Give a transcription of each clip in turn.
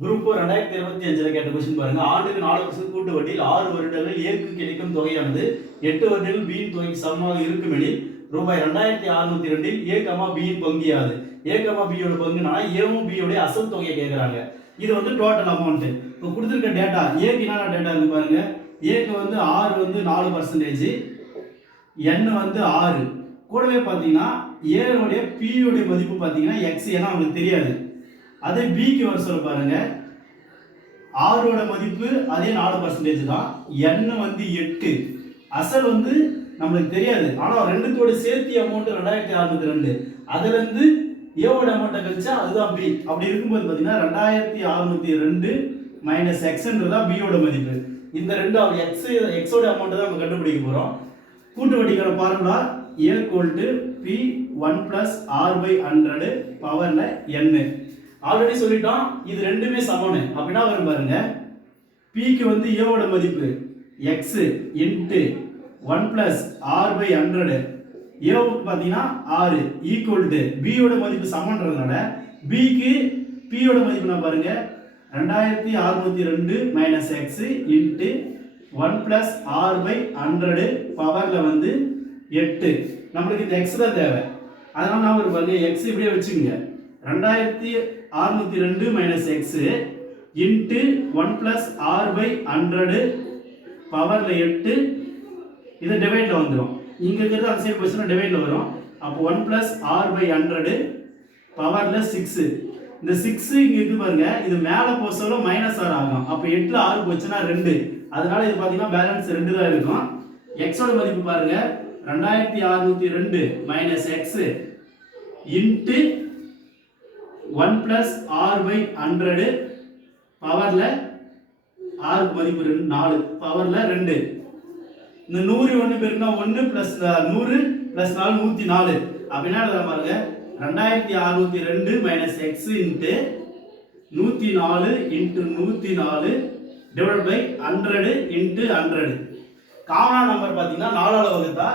Group 2025 கேட்ட question பாருங்க. ஆண்டுக்கு 4% கூட்டு வட்டியில் 6 வருடங்கள் ஏக்கு கிடைக்கும் தொகையானது 8 வருடங்கள் பியின் தொகைக்கு சமமாக இருக்குமெனில் ரூபாய் 2602 ஏ கமா பியின் பங்கு யாது? ஏ கமா பியோட பங்குனா ஏவும் பியோட அசல் தொகையை கேட்குறாங்க. இது வந்து டோட்டல் அமௌண்ட். இப்போ கொடுத்துருக்க டேட்டா ஏக்கு என்ன டேட்டா இருக்கு பாருங்க. ஏக்கு வந்து ஆர் வந்து 4%, என் வந்து 6. கூடவே பார்த்தீங்கன்னா ஏனுடைய பியோடைய மதிப்பு பார்த்தீங்கன்னா எக்ஸ், ஏன்னா அவங்களுக்கு தெரியாது. அதே பிக்கு வர சொல்ல பாருங்க. ஆரோட மதிப்பு அதே 4% தான். என் வந்து 8. அசல் வந்து நம்மளுக்கு தெரியாது. ஆனால் ரெண்டுத்தோட சேர்த்தி அமௌண்ட் 2602. அதுல இருந்து ஏவோட அமௌண்ட்டை கழிச்சா அதுதான் பி. அப்படி இருக்கும்போது பார்த்தீங்கன்னா 2602 மைனஸ் எக்ஸ்ன்றதா பியோட மதிப்பு. இந்த ரெண்டு எக்ஸோட அமௌண்ட் தான் நம்ம கண்டுபிடிக்க போறோம். கூட்டு வட்டிக்கான ஃபார்முலா A = P 1 + R/100 பவர்ல n. ஆல்ரெடி சொல்லிட்டோம் இது ரெண்டுமே சமம். அப்படின்னா வரும் பாருங்க. P க்கு வந்து A ஓட மதிப்பு x * 1 + R/100. A க்கு பாத்தீங்கன்னா 6 = B ஓட மதிப்பு சமம்ன்றதுனால B க்கு P ஓட மதிப்பு நான் பாருங்க 2602 - x * 1 + R/100 பவர்ல வந்து 8. நம்மளுக்கு இந்த x தான் தேவை. அதனால நான் ஒரு பாருங்க x இப்படியே வச்சுக்கங்க. 2602 - x * 1 + R/100 பவர்ல 8. இது டிவைட்ல வந்துரும். இங்க இருக்கிறது அந்த சைடு போச்சுனா டிவைட்ல வரும். அப்போ 1 + R/100 பவர்ல 6. இந்த 6 இங்க இருக்கு பாருங்க. இது மேல போக சொல்ல -r ஆகும். அப்போ 8ல 6 போச்சுனா 2. அதனால இது பாத்தீங்கன்னா பேலன்ஸ் 2 தான் இருக்கும். x ஓட மதிப்பு பாருங்க 2602 - x * 1 + R/100 பவர்ல r மதிப்பு 4 பவர்ல 2. இந்த 100 1 பெருக்குனா 1 + 100 + 4 104. அப்படினா எழுதலாம் பாருங்க. 2602 - x * 104 * 104 /100 * 100. காமனா நம்பர் பாத்தீங்கன்னா 4 ஆல வகுத்தா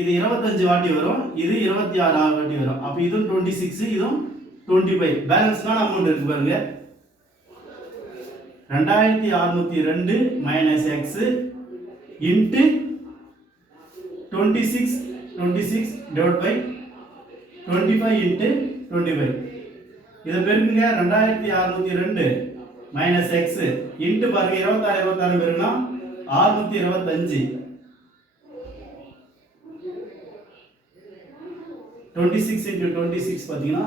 இது 25 வாட்டி வரும், இது 26 வாட்டி வரும். அப்ப இதுவும் 26, இதுவும் 25. பேலன்ஸ்னா அமௌண்ட் இருக்கு பாருங்க. 2602 - x * 26 26 /25 * 25. இத பெருக்குங்க. 2602 - x * பாருங்க 26 26 பெருக்குனா 625. 26 * 26 பாத்தீங்கன்னா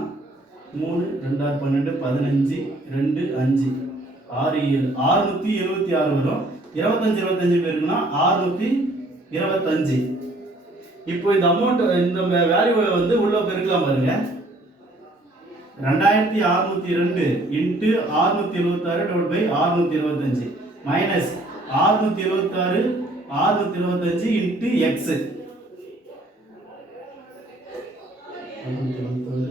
3 2 6 12 15 2 5 6 7 676 வரும். 25 25 பெருக்குனா 625. இப்போ இந்த அமௌண்ட் இந்த வேல்யூவை வந்து உள்ள பெருக்கலாம் பாருங்க. 2602 * 676 /625 மைனஸ் 676 625 * x. 2602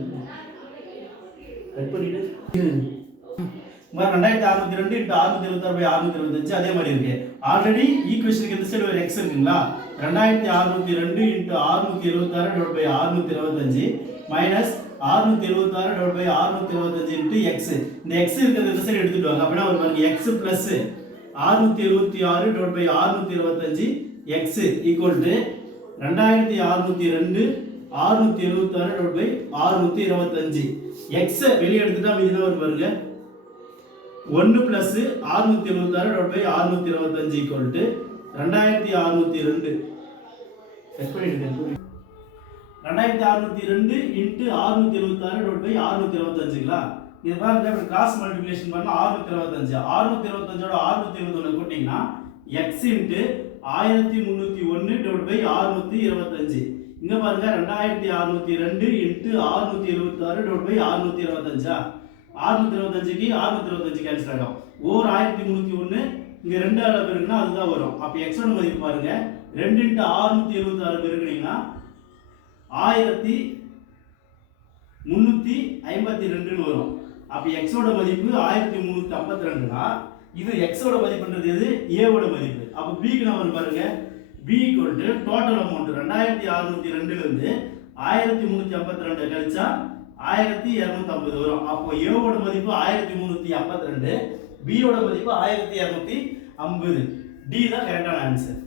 * 676 /625 அதே மாதிரி இருக்கு. ஆல்ரெடி ஈக்குவேஷனுக்கு இந்த சைடு ஒரு x இருக்குங்களா? 2602 * 676 /625 மைனஸ் 676 /625 x. இந்த x இருக்கிறது இந்த சைடு எடுத்துட்டு வாங்க. அப்படினா ஒரு பாருங்க x + 676 /625 x = 2602 676 /625. x வெளிய எடுத்துட்டா மீதி வரும் பாருங்க. 1 + 676 /625 = 2602. செக் பண்ணிடுங்க. 2602 * 676 /625ங்களா? இது பாருங்க கிராஸ் மல்டிப்ளிகேஷன் பண்ணா 625. 625 ஓட 621 கூட்டினா x * 1301 /625. இங்க பாருங்க 2602 * 676 /625. 625க்கு 625 கேன்சல் ஆகும். ஓர் 1301 இங்க 2 ஆல பெருக்குனா அதுதான் வரும். அப்ப x ஓட மதிப்பு பாருங்க 2 * 676 பெருக்குனீங்கன்னா 1352 வரும். அப்ப x ஓட மதிப்பு 1352னா இது x ஓட மதிப்புன்றது எது? a ஓட மதிப்பு. அப்ப b க்கு நான் பாருங்க. b = டோட்டல் அமௌண்ட் 2602 ல இருந்து 1352 கழிச்சா 1250 வரும். அப்போ ஏவோட மதிப்பு 1352, பியோட மதிப்பு 1250. டி தான் கரெக்டான ஆன்சர்.